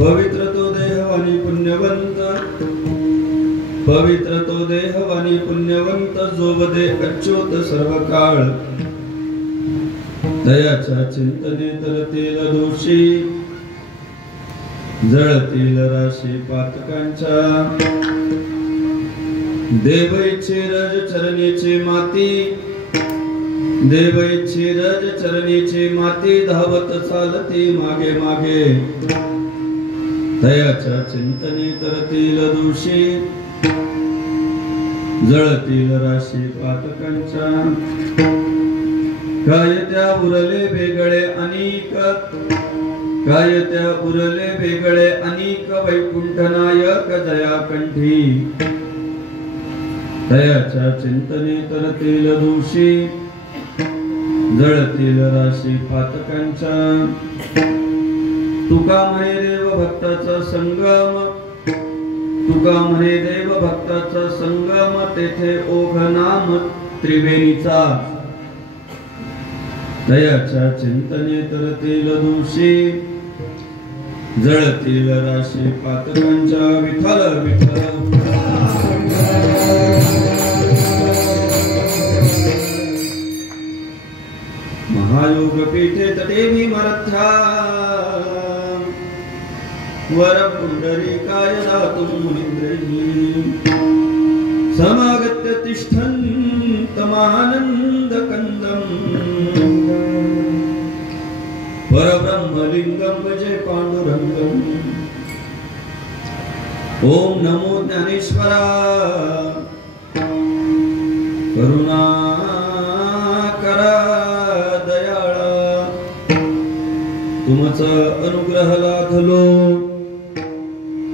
पवित्र तो देहवानी पुण्यवंत, पवित्र तो देहवानी पुण्यवंत, जो वदे अच्युत सर्व काळ. दयाच्या चिंतने तरतील दोषी, जळतील राशी पातकांच्या. देवैचे रज चरणेचे माती, देवैचे रज चरणेचे माती, धावत चालते मागे मागे. दयाच्या चिंतने तरतील दोषी, जळतील राशी पातकांच्या. काय त्या उरले वेगळे अनेक, काय त्या उरले वेगळे अनेक. वैकुंठ नायक जयाकंठी, दयाच्या चिंतने तरतील दोषी, जळतील राशी पातकांच्या. तुका म्हणे देव भक्ताचा संगम, तुका म्हणे देव भक्ताचा संगम. तेथे ओघ नाम त्रिवेणीचा, दयाच्या चिंतने तरतील दोषी, जळतील राशी पातकांच्या. विठ्ठल विठ्ठल महायोग पीठे तटे भीमरथ्या, वर पुंडरीकाय दातुं मुनींद्रैः. समागत्य तिष्ठन्तमानन्द कंदं, परब्रह्मलिंगं भजे पांडुरंगं. ओम नमो ज्ञानेश्वरा, करुणा करा दयाळा. तुमचा अनुग्रह लाभलो,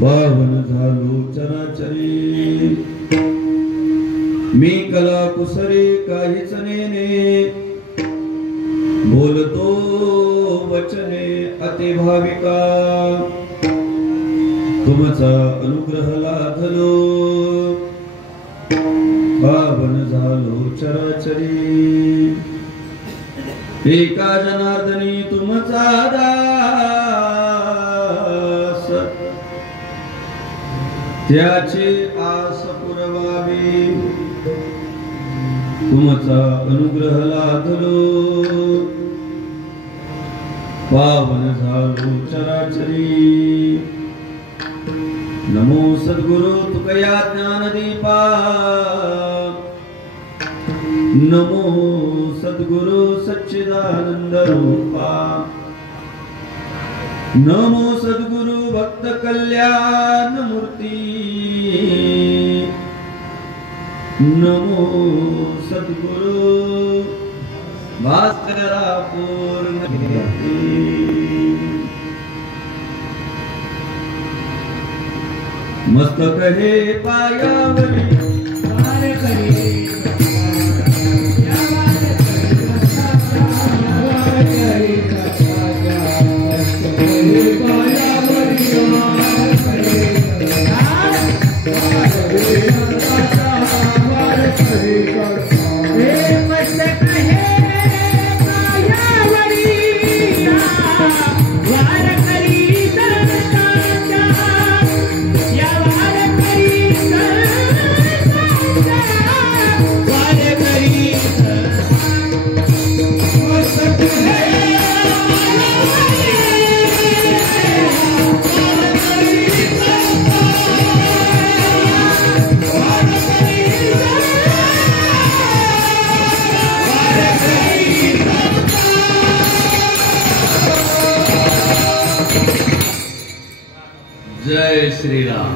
पावन झालो चराचरी. मी कला कुसरी काहीच नेने, बोलतो वचने अति भाविका. तुमचा अनुग्रह लाभलो, पावन झालो चराचरी. एका जनार्दनी तुमचा दास, त्याची आस पुरवावी. तुमचा अनुग्रह लाभलो, पावन झालो चराचरी. नमो सद्गुरु तुकया ज्ञानदीपा नमो सद्गुरु सच्चिदानंद रूपा नमो सद्गुरु भक्त कल्याण मूर्ती नमो सद्गुरु भास्करा पूर्ण मस्तक हे पायावरी वार करे जय श्री राम।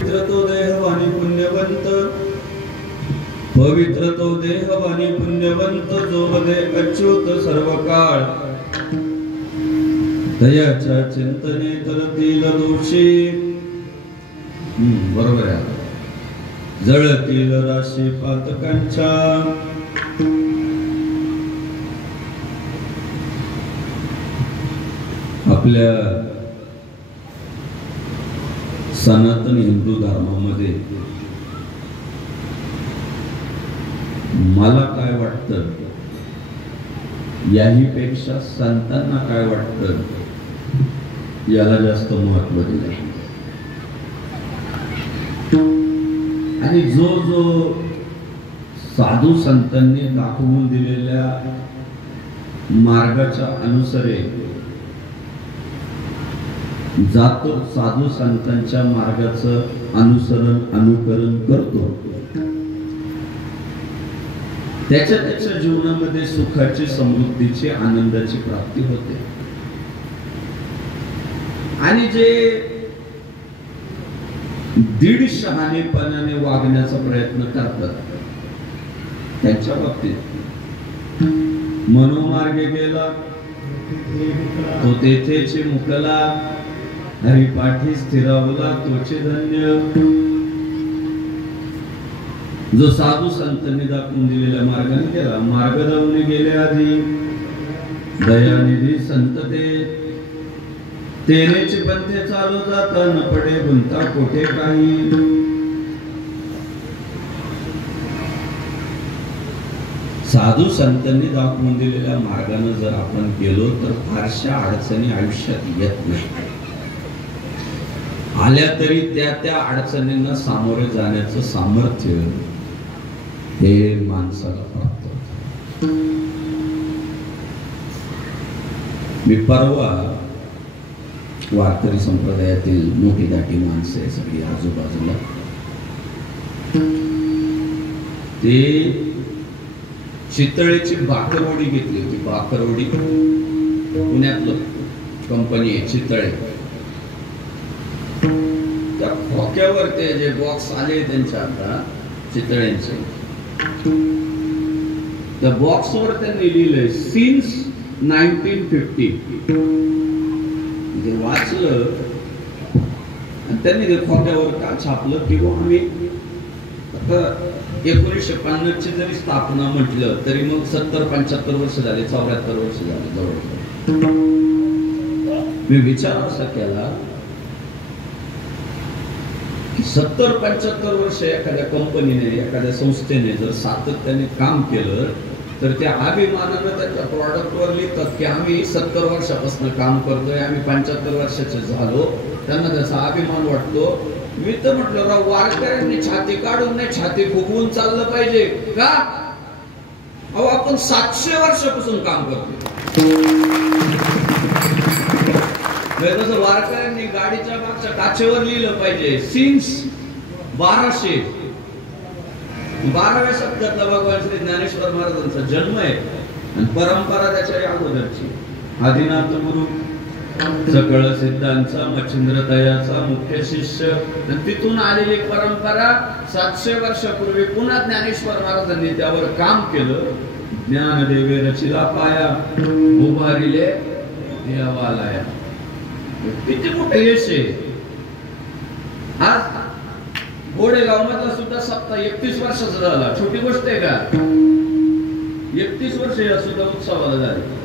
पवित्र तो देहवानी पुण्यवंत पवित्र तो देहवानी पुण्यवंत जो वदे अच्युत सर्व काळ दयाच्या चिंतने तरतील दोषी बरोबर आहे जळतील राशी पातकांच्या आपल्या सनातन हिंदू धर्मामध्ये मला काय वाटतं याही पेक्षा संतांना काय वाटतं याला जास्त महत्त्व दिले आणि जो जो साधू संतांनी दाखवून दिलेल्या मार्गाच्या अनुसरे जातो साधू संतांच्या मार्गाचं अनुकरण करतो त्याच्या जीवनामध्ये सुखाची समृद्धीची आनंदाची प्राप्ती होते आणि जे दीड शहाणेपणाने वागण्याचा प्रयत्न करतात त्यांच्या बाबतीत मनोमार्गे गेला तो तेथेचे मुकला हरिपाठी स्थिरावला तोचे धन्य जो साधू संतांनी दाखवून दिलेल्या मार्गाने गेला मार्ग धावून गेले आधी दयानिधी संत तेनेचे पंथे चालू जाता न पडे गुंता कोठे काही साधू संतांनी दाखवून दिलेल्या मार्गाने जर आपण गेलो तर फारशा अडचणी आयुष्यात येत नाही आल्या तरी त्या अडचणींना सामोरे जाण्याचं सामर्थ्य हे माणसाला प्राप्त होतं। मी परवा वारकरी संप्रदायातील मोठी दाटी माणसे सगळी आजूबाजूला ते चितळेची बाकरवडी घेतली होती बाकरवडी पुण्यातलं कंपनी आहे चितळे त्या खोक्यावर ते जे बॉक्स आले त्यांच्या आता चितळ्यांचे त्या बॉक्सवर त्यांनी लिहिलंय सिन्स 1950 वाचलं आणि त्यांनी ते खोक्यावर का छापलं की आम्ही आता 1950 ची जरी स्थापना म्हटलं तरी मग 70-75 वर्ष झाले 74 वर्ष झाले जवळ मी विचार असा केला 70-75 वर्ष एखाद्या कंपनीने एखाद्या संस्थेने जर सातत्याने काम केलं तर त्या अभिमानाने त्याच्या प्रॉडक्टवर लिहितात की आम्ही 70 वर्षापासून काम करतोय आम्ही 75 वर्षाचे झालो त्यांना त्याचा अभिमान वाटतो। मी तर म्हटलं राव वारकऱ्यांनी छाती काढून नाही छाती फुगवून चाललं पाहिजे का अहो आपण 700 वर्षापासून काम करतो तसं वारकऱ्यांनी गाडीच्या मागच्या काचेवर लिहिलं पाहिजे सिन्स 1200 शतकातला भगवान श्री ज्ञानेश्वर महाराजांचा जन्म आहे आणि परंपरा त्याच्या अगोदरची. आदिनाथ गुरु सकळ सिद्धांचा मच्छिंद्रतयाचा मुख्य शिष्य, तिथून आलेली परंपरा 700 वर्षापूर्वी पुन्हा ज्ञानेश्वर महाराजांनी त्यावर काम केलं. ज्ञानदेवे रचिला पाया उभारिले देवालया. किती मोठे यश आहे. आज गोडेगाव मधला सुद्धा सप्ताह 31 वर्षाचा झाला. छोटी गोष्ट आहे का? 31 वर्ष या सुद्धा उत्सवाला झाले.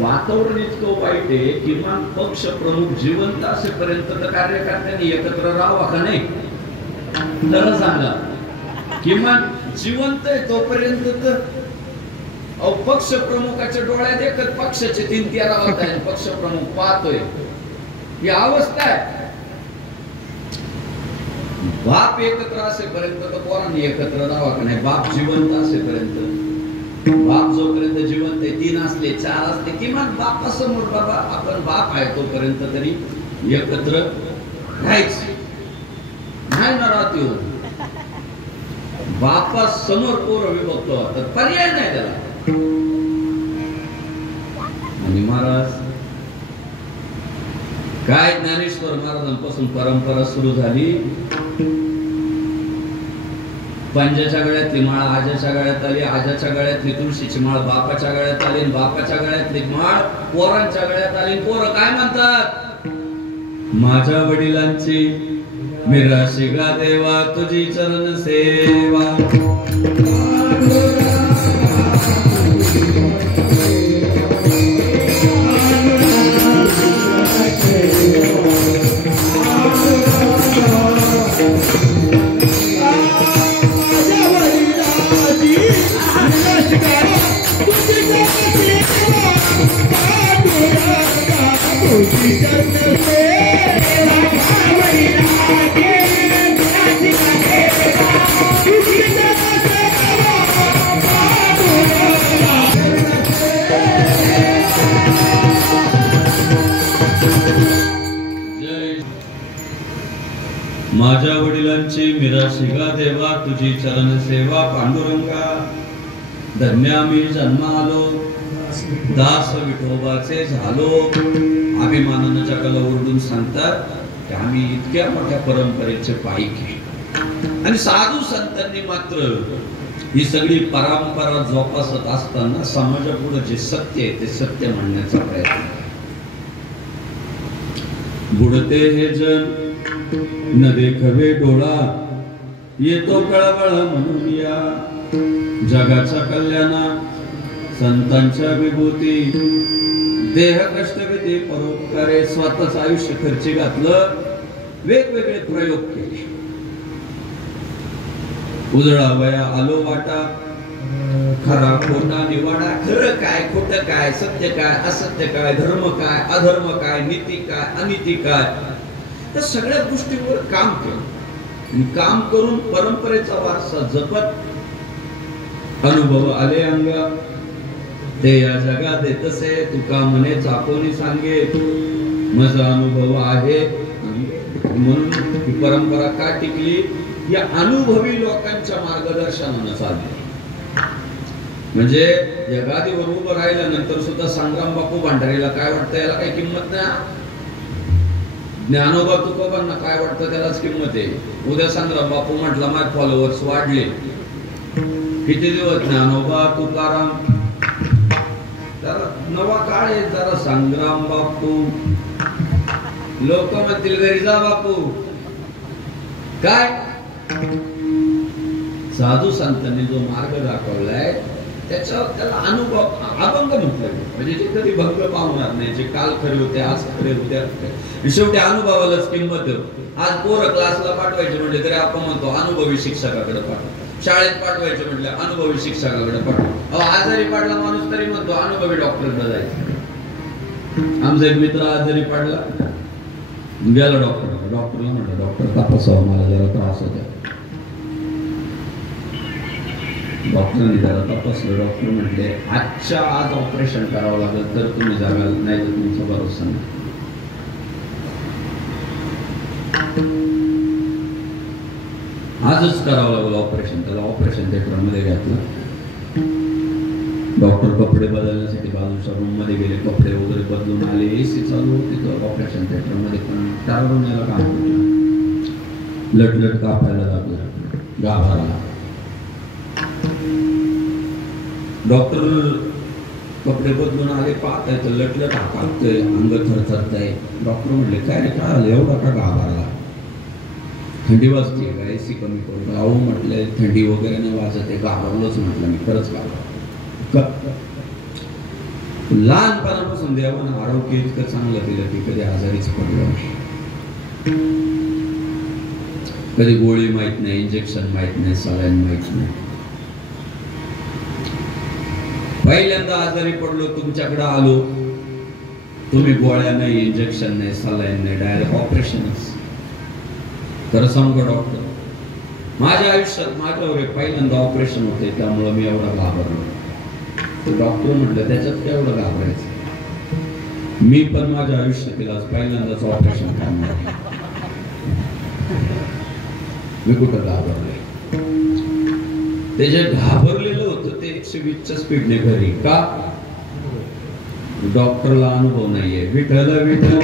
वातावरण इतकं वाईट आहे. किमान पक्ष प्रमुख जिवंत असेपर्यंत तर कार्यकर्त्यांनी एकत्र राहावा का नाही? जरा सांगा. किमान जिवंत आहे तोपर्यंत तर पक्ष प्रमुखाच्या डोळ्यात एकच पक्षाचे 3-13 होत आहे. पक्ष प्रमुख पाहतोय. ही अवस्था आहे. बाप एकत्र असेपर्यंत तर पोरांनी एकत्र राहावा का नाही? बाप जिवंत असेपर्यंत. बाप जोपर्यंत जिवंत आहे, 3 असले 4 असले, किमान बापासमोर बाबा आपण बाप आहे तोपर्यंत तरी एकत्र राहायचं. नाही ना राहतो. बापा समोर पोरं विभक्त होतात, पर्याय नाही त्याला. आणि महाराज काय ज्ञानेश्वर महाराजांपासून परंपरा सुरू झाली. पंजाच्या गळ्यातली माळ आजाच्या गळ्यात आली, आजाच्या गळ्यातली तुळशीची माळ बापाच्या गळ्यात आली, बापाच्या गळ्यातली माळ पोरांच्या गळ्यात आली. पोरं काय म्हणतात? माझ्या वडिलांची मिराशी गा देवा तुझी चरण सेवा. माझ्या वडिलांची मिराशी गा देवा तुझी चरण सेवा. पांडुरंगा धन्य आम्ही जन्म आलो, दास विठोबाचे झालो. अभिमानानं जगाला ओरडून सांगतात की आम्ही इतक्या मोठ्या परंपरेचे पाईक आहे. आणि साधू संतांनी मात्र ही सगळी परंपरा जोपासत असताना समाजापुढे जे सत्य आहे ते सत्य म्हणण्याचा प्रयत्न. बुडते हे जन न देखवे डोळा, येतो कळवळ म्हणून या. जगाच्या कल्याणा संतांच्या विभूती, देह कष्टविधी परोपकारे. स्वतःच आयुष्य खर्ची घातलं, वेगवेगळे प्रयोग केले. उजळा वया आलो वाटा, खरा खोटा निवाडा. खरं काय, खोटं काय, सत्य काय, असत्य काय, धर्म काय, अधर्म काय, नीती काय, अनिती काय, त्या सगळ्या गोष्टींवर काम केलं. काम करून परंपरेचा वारसा जपत अनुभव आले अंग. ते या जगात तसे तुका म्हणे चाकोनी सांगे. माझा अनुभव आहे म्हणून ही परंपरा का टिकली? या अनुभवी लोकांच्या मार्गदर्शनानं चालली. म्हणजे या गादीवर उभं राहिल्यानंतर सुद्धा संग्राम बापू भंडारीला काय वाटतं याला काही किंमत नाही. ज्ञानोबा तुकोबांना काय वाटतं त्यालाच किंमत आहे. उद्या संग्राम बापू म्हटला माझे फॉलोअर्स वाढले. किती दिवस ज्ञानोबा तुकाराम, जरा नवा काळ आहे, जरा संग्राम बापू. लोक म्हणतील घरी जा बापू. काय साधू संतांनी जो मार्ग दाखवलाय त्याच्यावर त्याला अनुभव अभंग म्हटलं. म्हणजे जे कधी भंग पावणार नाही, जे काल खरे होते आज खरे होते. शेवटी अनुभवालाच किंमत. आज पोरं क्लासला पाठवायचे म्हटले तरी आपण म्हणतो अनुभवी शिक्षकाकडे पाठवा. शाळेत पाठवायचे म्हटले अनुभवी शिक्षकाकडे पाठवा. आजारी पडला माणूस तरी म्हणतो अनुभवी डॉक्टरकडे जायचं. आमचा एक मित्र आजारी पडला, गेला डॉक्टरला म्हटलं डॉक्टर तपासावं, मला जरा त्रास होता. डॉक्टरांनी त्याला तपासलं. डॉक्टर म्हटले आजच्या आज ऑपरेशन करावं लागेल तर तुम्ही जागाल, नाही तर तुमचा भरोसा नाही. आजच करावं लागलं ऑपरेशन. त्याला ऑपरेशन थिएटरमध्ये घातलं. डॉक्टर कपडे बदलण्यासाठी बाजूच्या रूम मध्ये गेले, कपडे वगैरे बदलून आले. एसी चालू होती तर ऑपरेशन थिएटरमध्ये, पण टाळून यायला काम होतं. लटलट कापायला लागलं, गाभारला. डॉक्टर कपडे बदलून आले, पाहताय तर लटलट कापतोय, अंग थरथरतंय. डॉक्टर म्हणले काय रे, काय आलं एवढा का गाभारला? थंडी वाजते का, एसी कमी करू? अहो म्हटलंय थंडी वगैरे नाही वाजत आहे, घाबरलोच. म्हटलं मी खरंच घाबरलो. लहानपणापासून देवानं आरोग्य इतकं चांगलं दिलं की कधी आजारीच पडलो, कधी गोळी माहित नाही, इंजेक्शन माहित नाही, सलाईन माहित नाही. पहिल्यांदा आजारी पडलो, तुमच्याकडे आलो, तुम्ही गोळ्या नाही, इंजेक्शन नाही, सलाईन नाही, डायरेक्ट ऑपरेशनच. खरं सांगू डॉक्टर, माझ्या आयुष्यात माझ्यावर पहिल्यांदा ऑपरेशन होते, त्यामुळे मी एवढा घाबरलो. डॉक्टर म्हटलं त्याच्यात केवढं घाबरायचं. मी पण माझ्या आयुष्यातील आज पहिल्यांदाच ऑपरेशन करणार. मी कुठं घाबरले? ते जे घाबरलेलं होतं ते 120च्या स्पीडने घरी. का? डॉक्टरला अनुभव नाहीये. विठ्ठल विठ्ठल